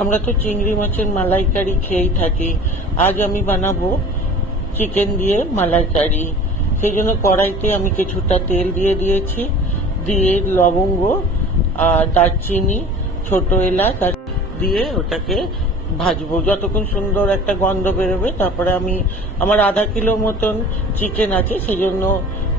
আমরা তো চিংড়ি মাছের মালাইকারি খেয়েই থাকি। আজ আমি বানাবো চিকেন দিয়ে মালাইকারি। সেই জন্য কড়াইতে আমি কিছুটা তেল দিয়ে দিয়েছি, দিয়ে লবঙ্গ আর দারচিনি, ছোট এলাচ, আর দিয়ে ওটাকে ভাজবো। যতক্ষণ সুন্দর একটা গন্ধ বেরোবে, তারপরে আমি, আমার আধা কিলো মতন চিকেন আছে, সেই জন্য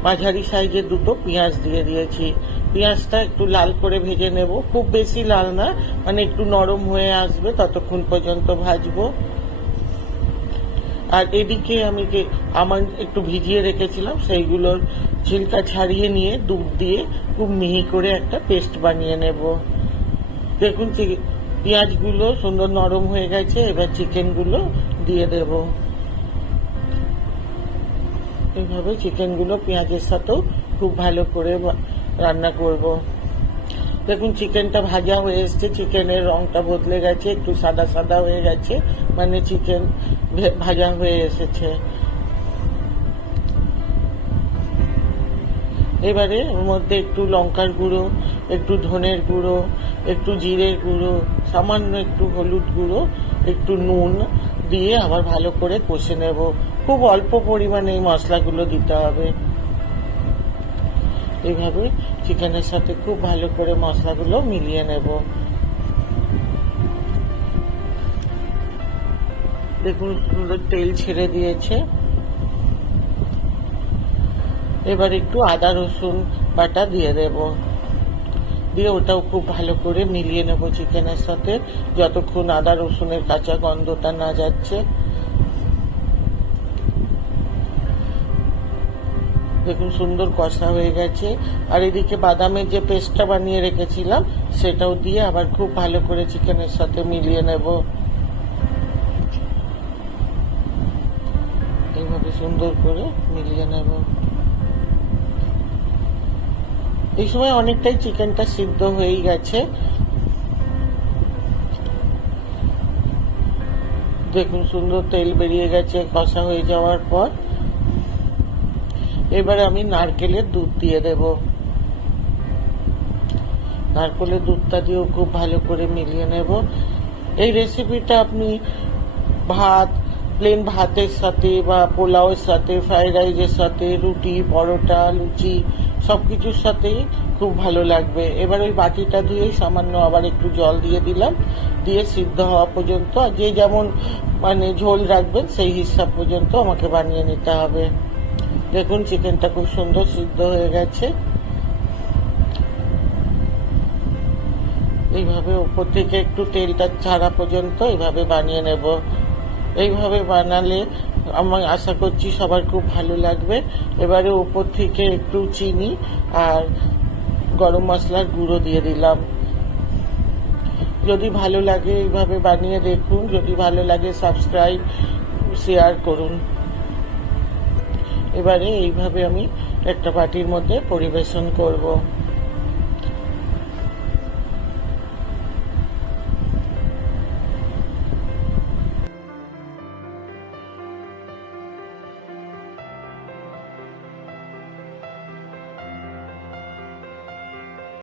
মাঝারি সাইজের দুটো পেঁয়াজ দিয়ে দিয়েছি। পেঁয়াজটা একটু লাল করে ভেজে নেব। খুব বেশি লাল না মানে একটু নরম হয়ে আসবে ততক্ষণ পর্যন্ত ভাজবো। আর এদিকে আমি যে আমার একটু ভিজিয়ে রেখেছিলাম, সেইগুলোর ছিলকা ছাড়িয়ে নিয়ে দুধ দিয়ে খুব মিহি করে একটা পেস্ট বানিয়ে নেব। দেখুন পেঁয়াজগুলো সুন্দর নরম হয়ে গেছে, এবার চিকেনগুলো দিয়ে দেব। এইভাবে চিকেনগুলো পেঁয়াজের সাথেও খুব ভালো করে রান্না করব। দেখুন, চিকেনটা ভাজা হয়ে এসছে। চিকেনের রংটা বদলে গেছে, একটু সাদা সাদা হয়ে গেছে। মানে চিকেন ভাজা হয়ে এসেছে। এবারে ওর মধ্যে একটু লঙ্কার গুঁড়ো, একটু ধনের গুঁড়ো, একটু জিরের গুঁড়ো, সামান্য একটু হলুদ গুঁড়ো, একটু নুন দিয়ে আবার ভালো করে কষে নেব। খুব অল্প পরিমাণে এই মশলাগুলো দিতে হবে। এইভাবে চিকেনের সাথে খুব ভালো করে মশলাগুলো মিলিয়ে নেব। দেখুন তেল ছেড়ে দিয়েছে। এবার একটু আদা, রসুন বাটা দিয়ে দেব। দিয়ে ওটাও খুব ভালো করে মিলিয়ে নেব চিকেনের সাথে। যতক্ষণ আদা, রসুনের কাঁচা গন্ধটা না যাচ্ছে। দেখুন, সুন্দর কষা হয়ে গেছে। আর এদিকে বাদামের যে পেস্টটা বানিয়ে রেখেছিলাম, সেটাও দিয়ে আবার খুব ভালো করে চিকেনের সাথে মিলিয়ে নেব। এইভাবে সুন্দর করে মিলিয়ে নেব। এই সময় অনেকটাই চিকেনটা সিদ্ধ হয়েই গেছে। দেখুন, সুন্দর তেল বেরিয়ে গেছে, কষা হয়ে যাওয়ার পর। এবারে আমি নারকেলের দুধ দিয়ে দেব। নারকেলের দুধটা দিয়েও খুব ভালো করে মিলিয়ে নেব। এই রেসিপিটা আপনি ভাত প্লেন ভাতের সাথে বা পোলাওয়ের সাথে ফ্রাইড রাইসের সাথে, রুটি, পরোটা, লুচি সব কিছুর সাথেই খুব ভালো লাগবে। এবার ওই বাটিটা ধুয়ে সামান্য আবার একটু জল দিয়ে দিলাম। দিয়ে সিদ্ধ হওয়া পর্যন্ত আর যে যেমন মানে ঝোল রাখবেন, সেই হিসাব পর্যন্ত আমাকে বানিয়ে নিতে হবে। দেখুন চিকেনটা খুব সুন্দর সিদ্ধ হয়ে গেছে। এইভাবে উপর থেকে একটু তেলটা ছাড়া পর্যন্ত এইভাবে বানিয়ে নেব। এইভাবে বানালে আমার আশা করছি সবার খুব ভালো লাগবে। এবারে উপর থেকে একটু চিনি আর গরম মশলার গুঁড়ো দিয়ে দিলাম। যদি ভালো লাগে এইভাবে বানিয়ে দেখুন, যদি ভালো লাগে সাবস্ক্রাইব, শেয়ার করুন। এবারে এইভাবে আমি একটা বাটির মধ্যে পরিবেশন করব।